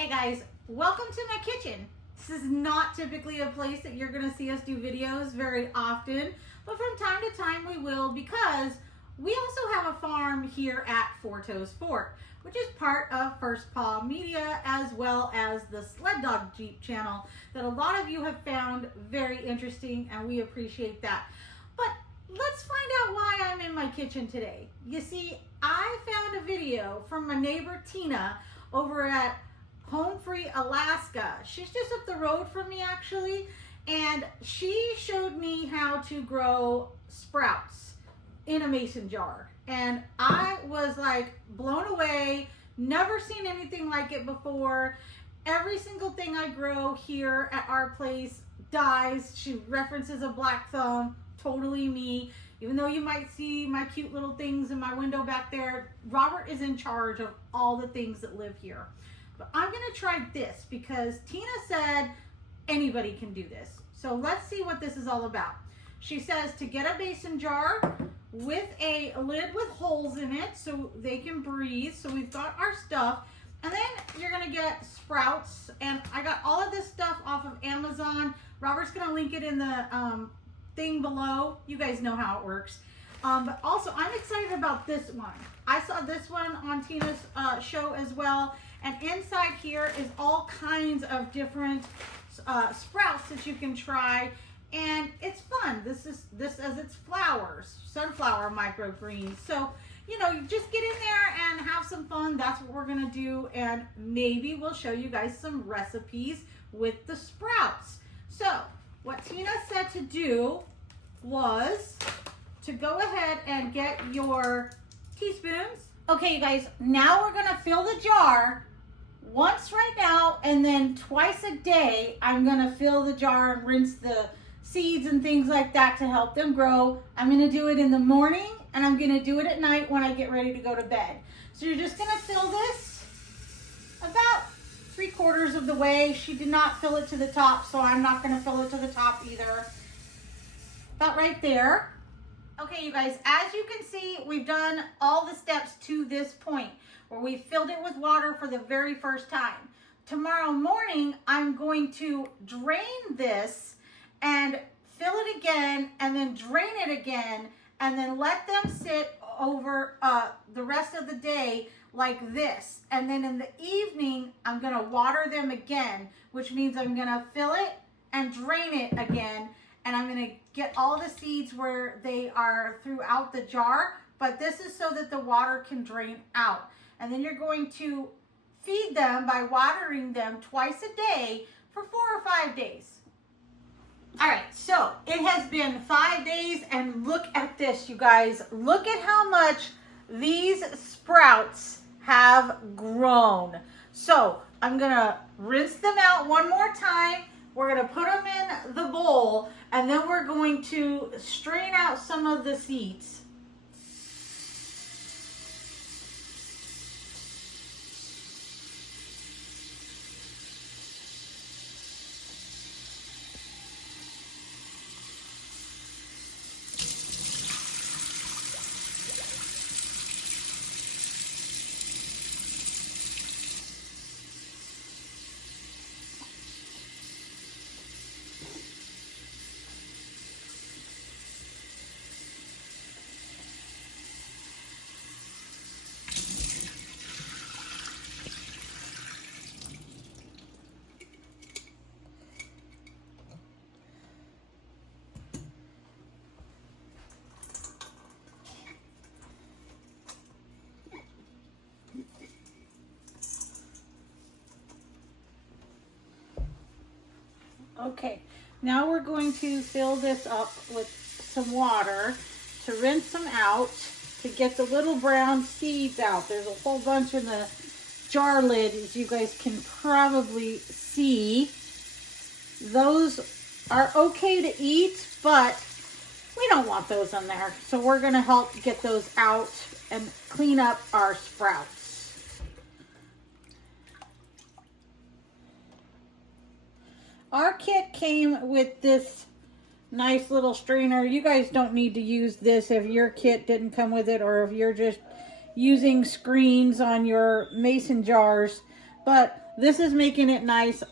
Hey guys, welcome to my kitchen. This is not typically a place that you're gonna see us do videos very often, but from time to time we will, because we also have a farm here at Fortos Fort, which is part of First Paw Media, as well as the Sled Dog Jeep channel that a lot of you have found very interesting, and we appreciate that. But let's find out why I'm in my kitchen today. You see, I found a video from my neighbor Tina over at Home Free Alaska. She's just up the road from me actually, and she showed me how to grow sprouts in a mason jar, and I was like blown away. Never seen anything like it before. Every single thing I grow here at our place dies. She references a black thumb, totally me. Even though you might see my cute little things in my window back there, Robert is in charge of all the things that live here. But I'm gonna try this because Tina said anybody can do this. So let's see what this is all about. She says to get a mason jar with a lid with holes in it so they can breathe. So we've got our stuff. And then you're gonna get sprouts. And I got all of this stuff off of Amazon. Robert's gonna link it in the thing below. You guys know how it works. But also I'm excited about this one. I saw this one on Tina's show as well. And inside here is all kinds of different sprouts that you can try, and it's fun. This as it's flowers, sunflower microgreens. So, you know, you just get in there and have some fun. That's what we're gonna do, and maybe we'll show you guys some recipes with the sprouts. So, what Tina said to do was to go ahead and get your teaspoons. Okay, you guys, now we're gonna fill the jar once right now, and then twice a day I'm gonna fill the jar and rinse the seeds and things like that to help them grow. I'm gonna do it in the morning, and I'm gonna do it at night when I get ready to go to bed. So you're just gonna fill this about 3/4 of the way. She did not fill it to the top, so I'm not gonna fill it to the top either. About right there. Okay, you guys, as you can see, we've done all the steps to this point where we filled it with water for the very first time. Tomorrow morning, I'm going to drain this and fill it again, and then drain it again, and then let them sit over the rest of the day like this. And then in the evening, I'm gonna water them again, which means I'm gonna fill it and drain it again. And I'm gonna get all the seeds where they are throughout the jar, but this is so that the water can drain out. And then you're going to feed them by watering them twice a day for 4 or 5 days. All right, so it has been 5 days, and look at this, you guys. Look at how much these sprouts have grown. So I'm gonna rinse them out one more time. We're gonna put them in the bowl, and then we're going to strain out some of the seeds. Okay, now we're going to fill this up with some water to rinse them out to get the little brown seeds out. There's a whole bunch in the jar lid, as you guys can probably see. Those are okay to eat, but we don't want those in there. So we're gonna help get those out and clean up our sprouts. Our kit came with this nice little strainer. You guys don't need to use this if your kit didn't come with it, or if you're just using screens on your mason jars. but this is making it nice.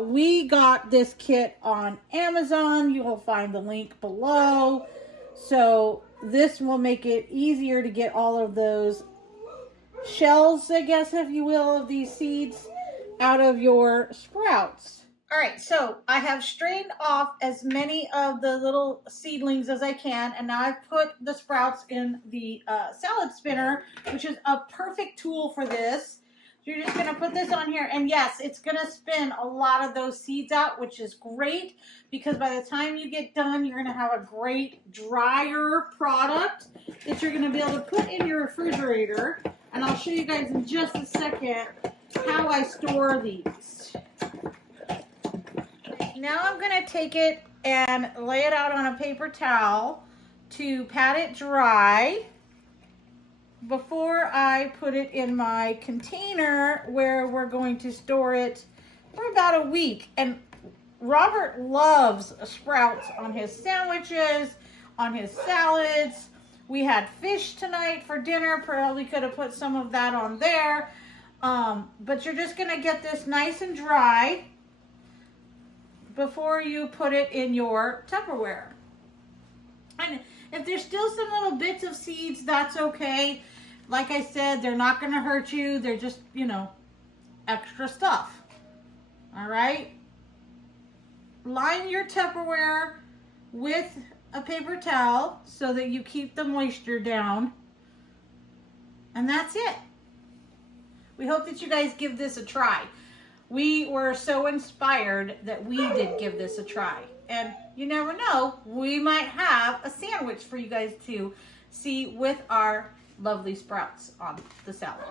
We got this kit on Amazon. You will find the link below. So this will make it easier to get all of those shells, I guess, if you will, of these seeds out of your sprouts. All right, so I have strained off as many of the little seedlings as I can, and now I've put the sprouts in the salad spinner, which is a perfect tool for this. So you're just gonna put this on here, and yes, it's gonna spin a lot of those seeds out, which is great, because by the time you get done, you're gonna have a great drier product that you're gonna be able to put in your refrigerator, and I'll show you guys in just a second how I store these. Now I'm going to take it and lay it out on a paper towel to pat it dry before I put it in my container where we're going to store it for about a week. And Robert loves sprouts on his sandwiches, on his salads. We had fish tonight for dinner. Probably could have put some of that on there. But you're just going to get this nice and dry before you put it in your Tupperware. And if there's still some little bits of seeds, that's okay. Like I said, they're not going to hurt you. They're just, you know, extra stuff. All right? Line your Tupperware with a paper towel so that you keep the moisture down. And that's it. We hope that you guys give this a try. We were so inspired that we did give this a try. And you never know, we might have a sandwich for you guys to see with our lovely sprouts on the salad.